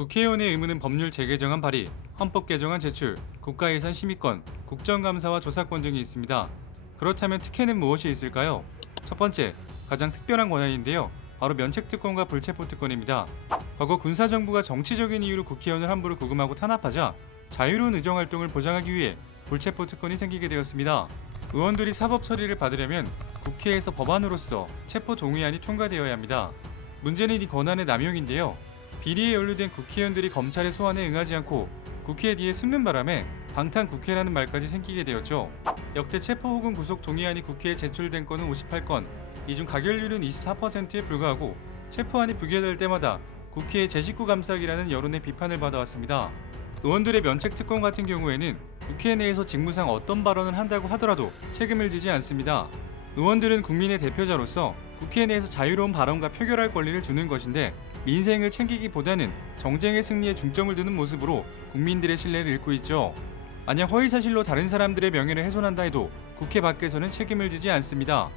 국회의원의 의무는 법률 재개정안 발의, 헌법 개정안 제출, 국가예산 심의권, 국정감사와 조사권 등이 있습니다. 그렇다면 특혜는 무엇이 있을까요? 첫 번째, 가장 특별한 권한인데요. 바로 면책특권과 불체포특권입니다. 과거 군사정부가 정치적인 이유로 국회의원을 함부로 구금하고 탄압하자 자유로운 의정활동을 보장하기 위해 불체포특권이 생기게 되었습니다. 의원들이 사법 처리를 받으려면 국회에서 법안으로서 체포 동의안이 통과되어야 합니다. 문제는 이 권한의 남용인데요. 비리에 연루된 국회의원들이 검찰의 소환에 응하지 않고 국회 뒤에 숨는 바람에 방탄국회라는 말까지 생기게 되었죠. 역대 체포 혹은 구속 동의안이 국회에 제출된 건은 58건, 이 중 가결률은 24%에 불과하고 체포안이 부결될 때마다 국회의 제19 감싸기라는 여론의 비판을 받아왔습니다. 의원들의 면책특권 같은 경우에는 국회 내에서 직무상 어떤 발언을 한다고 하더라도 책임을 지지 않습니다. 의원들은 국민의 대표자로서 국회 내에서 자유로운 발언과 표결할 권리를 주는 것인데 민생을 챙기기보다는 정쟁의 승리에 중점을 두는 모습으로 국민들의 신뢰를 잃고 있죠. 만약 허위사실로 다른 사람들의 명예를 훼손한다 해도 국회 밖에서는 책임을 지지 않습니다.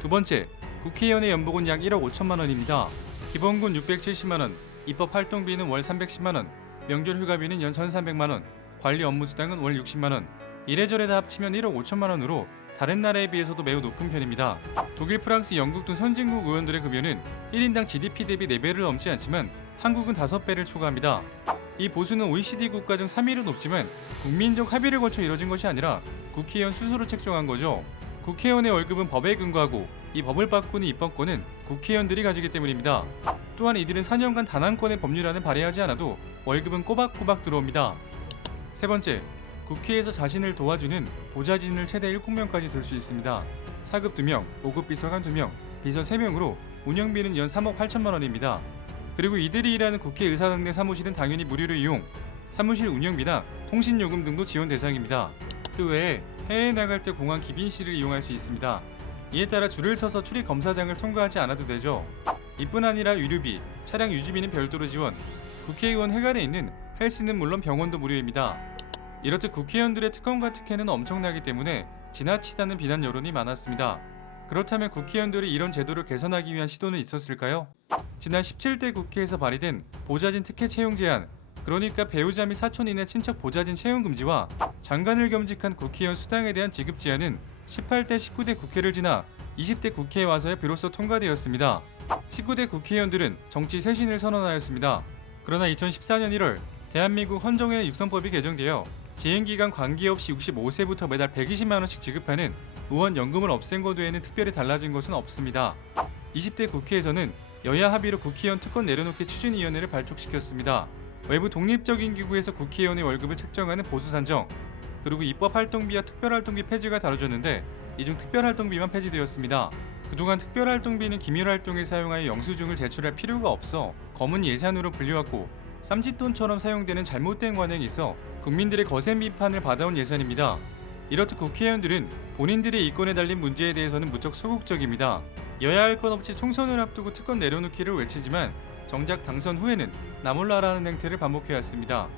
두 번째, 국회의원의 연봉은 약 1억 5천만 원입니다. 기본군 670만 원, 입법 활동비는 월 310만 원, 명절 휴가비는 연 1,300만 원, 관리 업무 수당은 월 60만 원, 이래저래 다 합치면 1억 5천만 원으로 다른 나라에 비해서도 매우 높은 편입니다. 독일, 프랑스, 영국 등 선진국 의원들의 급여는 1인당 GDP 대비 4배를 넘지 않지만 한국은 5배를 초과합니다. 이 보수는 OECD 국가 중 3위로 높지만 국민적 합의를 거쳐 이뤄진 것이 아니라 국회의원 스스로 책정한 거죠. 국회의원의 월급은 법에 근거하고 이 법을 바꾸는 입법권은 국회의원들이 가지기 때문입니다. 또한 이들은 4년간 단 한 건의 법률안을 발의하지 않아도 월급은 꼬박꼬박 들어옵니다. 세 번째, 국회에서 자신을 도와주는 보좌진을 최대 7명까지 둘 수 있습니다. 사급 2명, 5급 비서관 2명, 비서 3명으로 운영비는 연 3억 8천만 원입니다. 그리고 이들이 일하는 국회 의사당내 사무실은 당연히 무료로 이용, 사무실 운영비나 통신요금 등도 지원 대상입니다. 그 외에 해외에 나갈 때 공항 기빈실을 이용할 수 있습니다. 이에 따라 줄을 서서 출입 검사장을 통과하지 않아도 되죠. 이뿐 아니라 의료비, 차량 유지비는 별도로 지원, 국회의원 회관에 있는 헬스는 물론 병원도 무료입니다. 이렇듯 국회의원들의 특권과 특혜는 엄청나기 때문에 지나치다는 비난 여론이 많았습니다. 그렇다면 국회의원들이 이런 제도를 개선하기 위한 시도는 있었을까요? 지난 17대 국회에서 발의된 보좌진 특혜 채용 제한, 그러니까 배우자 및 사촌 이내 친척 보좌진 채용 금지와 장관을 겸직한 국회의원 수당에 대한 지급 제한은 18대 19대 국회를 지나 20대 국회에 와서야 비로소 통과되었습니다. 19대 국회의원들은 정치 쇄신을 선언하였습니다. 그러나 2014년 1월 대한민국 헌정회 육성법이 개정되어 재임기간 관계없이 65세부터 매달 120만원씩 지급하는 의원 연금을 없앤 것 외에는 특별히 달라진 것은 없습니다. 20대 국회에서는 여야 합의로 국회의원 특권 내려놓기 추진위원회를 발족시켰습니다. 외부 독립적인 기구에서 국회의원의 월급을 책정하는 보수 산정, 그리고 입법활동비와 특별활동비 폐지가 다뤄졌는데 이 중 특별활동비만 폐지되었습니다. 그동안 특별활동비는 기밀활동에 사용하여 영수증을 제출할 필요가 없어 검은 예산으로 불려왔고 쌈짓돈처럼 사용되는 잘못된 관행이 있어 국민들의 거센 비판을 받아온 예산입니다. 이렇듯 국회의원들은 본인들의 이권에 달린 문제에 대해서는 무척 소극적입니다. 여야 할 것 없이 총선을 앞두고 특권 내려놓기를 외치지만 정작 당선 후에는 나몰라라는 행태를 반복해왔습니다.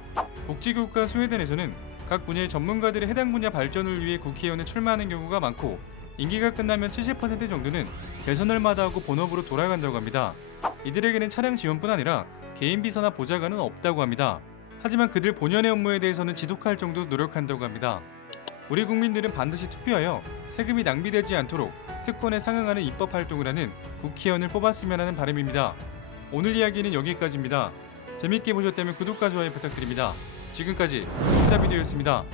복지국가 스웨덴에서는 각 분야의 전문가들이 해당 분야 발전을 위해 국회의원에 출마하는 경우가 많고 임기가 끝나면 70% 정도는 대선을 마다하고 본업으로 돌아간다고 합니다. 이들에게는 차량 지원뿐 아니라 개인 비서나 보좌관은 없다고 합니다. 하지만 그들 본연의 업무에 대해서는 지독할 정도로 노력한다고 합니다. 우리 국민들은 반드시 투표하여 세금이 낭비되지 않도록 특권에 상응하는 입법 활동을 하는 국회의원을 뽑았으면 하는 바람입니다. 오늘 이야기는 여기까지입니다. 재밌게 보셨다면 구독과 좋아요 부탁드립니다. 지금까지 역사비디오였습니다.